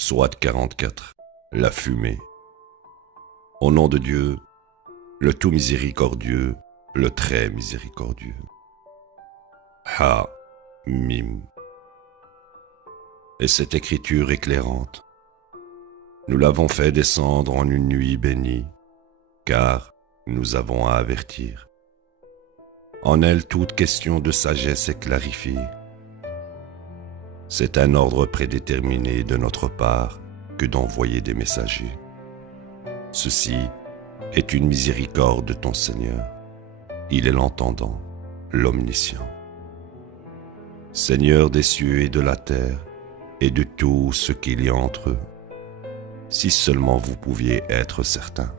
Sourate 44, la fumée. Au nom de Dieu, le tout miséricordieux, le très miséricordieux. Ha, Mim. Et cette écriture éclairante, nous l'avons fait descendre en une nuit bénie, car nous avons à avertir. En elle, toute question de sagesse est clarifiée. C'est un ordre prédéterminé de notre part que d'envoyer des messagers. Ceci est une miséricorde de ton Seigneur. Il est l'entendant, l'omniscient. Seigneur des cieux et de la terre, et de tout ce qu'il y a entre eux, si seulement vous pouviez être certains.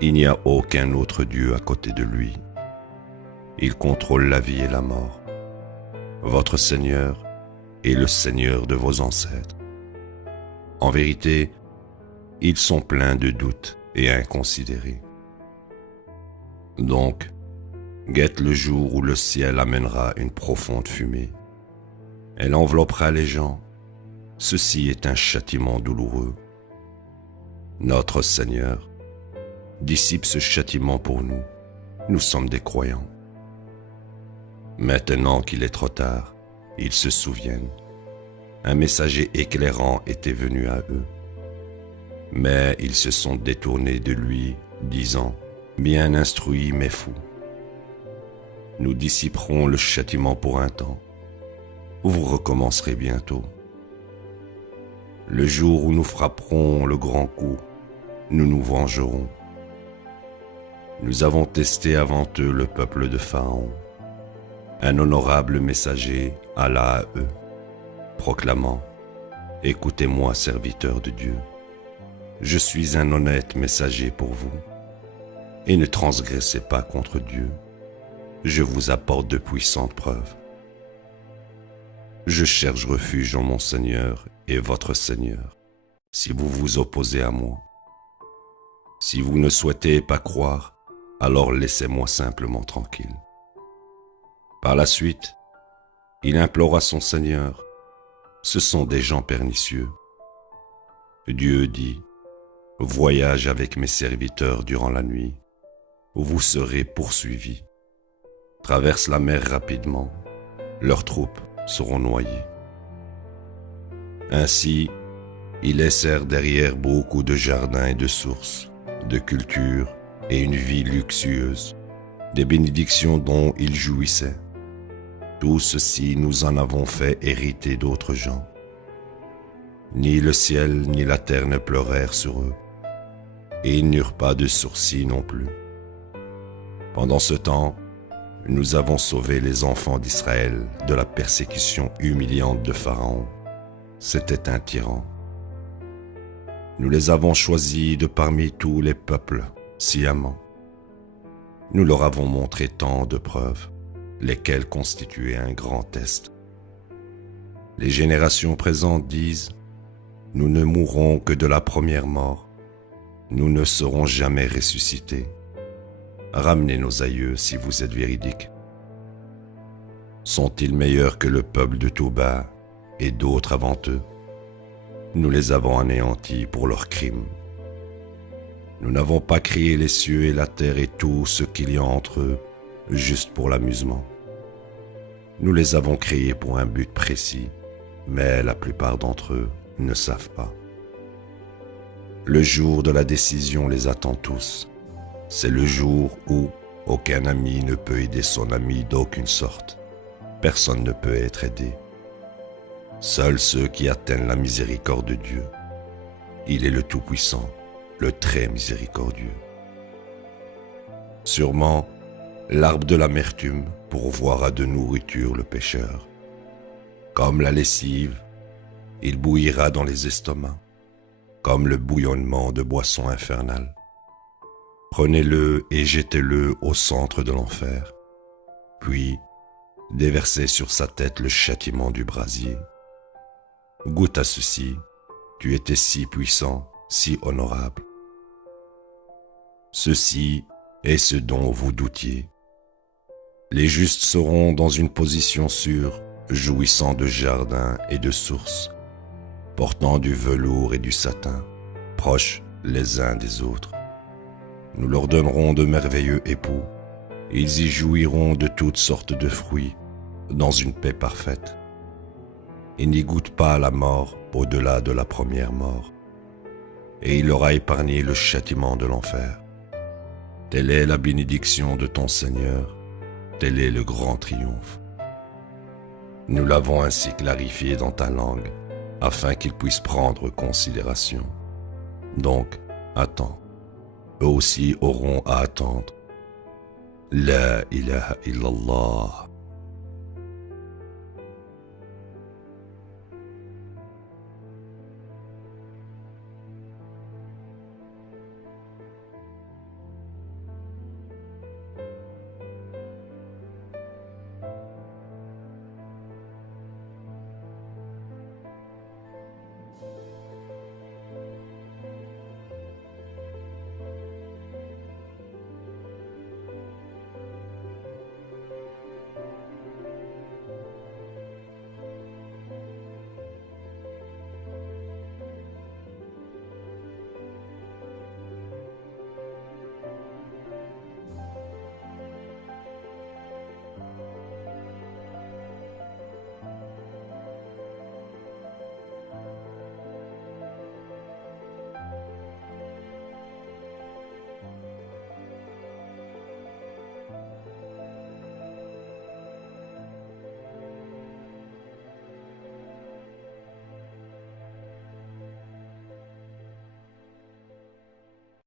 Il n'y a aucun autre Dieu à côté de lui. Il contrôle la vie et la mort. Votre Seigneur est le Seigneur de vos ancêtres. En vérité, ils sont pleins de doutes et inconsidérés. Donc, guette le jour où le ciel amènera une profonde fumée. Elle enveloppera les gens. Ceci est un châtiment douloureux. Notre Seigneur dissipe ce châtiment pour nous. Nous sommes des croyants. Maintenant qu'il est trop tard, ils se souviennent. Un messager éclairant était venu à eux. Mais ils se sont détournés de lui, disant « Bien instruit mais fou. Nous dissiperons le châtiment pour un temps. Vous recommencerez bientôt. Le jour où nous frapperons le grand coup, nous nous vengerons. Nous avons testé avant eux le peuple de Pharaon. Un honorable messager alla à eux, proclamant « Écoutez-moi, serviteur de Dieu. Je suis un honnête messager pour vous. Et ne transgressez pas contre Dieu. Je vous apporte de puissantes preuves. Je cherche refuge en mon Seigneur et votre Seigneur, si vous vous opposez à moi. Si vous ne souhaitez pas croire, alors laissez-moi simplement tranquille. » Par la suite, il implora son Seigneur. Ce sont des gens pernicieux. Dieu dit, « Voyage avec mes serviteurs durant la nuit. Vous serez poursuivis. Traverse la mer rapidement. Leurs troupes seront noyées. » Ainsi, ils laissèrent derrière beaucoup de jardins et de sources, de cultures et une vie luxueuse, des bénédictions dont ils jouissaient. Tout ceci, nous en avons fait hériter d'autres gens. Ni le ciel ni la terre ne pleurèrent sur eux, et ils n'eurent pas de sourcils non plus. Pendant ce temps, nous avons sauvé les enfants d'Israël de la persécution humiliante de Pharaon. C'était un tyran. Nous les avons choisis de parmi tous les peuples, sciemment. Nous leur avons montré tant de preuves, lesquelles constituaient un grand test. Les générations présentes disent « Nous ne mourrons que de la première mort. Nous ne serons jamais ressuscités. Ramenez nos aïeux si vous êtes véridiques. » Sont-ils meilleurs que le peuple de Touba et d'autres avant eux? Nous les avons anéantis pour leurs crimes. Nous n'avons pas créé les cieux et la terre et tout ce qu'il y a entre eux, juste pour l'amusement. Nous les avons créés pour un but précis, mais la plupart d'entre eux ne savent pas. Le jour de la décision les attend tous. C'est le jour où aucun ami ne peut aider son ami d'aucune sorte. Personne ne peut être aidé. Seuls ceux qui atteignent la miséricorde de Dieu. Il est le Tout-Puissant, le très miséricordieux. Sûrement, l'arbre de l'amertume pourvoira de nourriture le pécheur. Comme la lessive, il bouillira dans les estomacs, comme le bouillonnement de boissons infernales. Prenez-le et jetez-le au centre de l'enfer, puis déversez sur sa tête le châtiment du brasier. Goûte à ceci, tu étais si puissant, si honorable. Ceci est ce dont vous doutiez. Les justes seront dans une position sûre, jouissant de jardins et de sources, portant du velours et du satin, proches les uns des autres. Nous leur donnerons de merveilleux époux. Ils y jouiront de toutes sortes de fruits, dans une paix parfaite. Ils n'y goûtent pas la mort au-delà de la première mort, et il leur a épargné le châtiment de l'enfer. Telle est la bénédiction de ton Seigneur, tel est le grand triomphe. Nous l'avons ainsi clarifié dans ta langue, afin qu'ils puissent prendre considération. Donc, attends. Eux aussi auront à attendre. La ilaha illallah.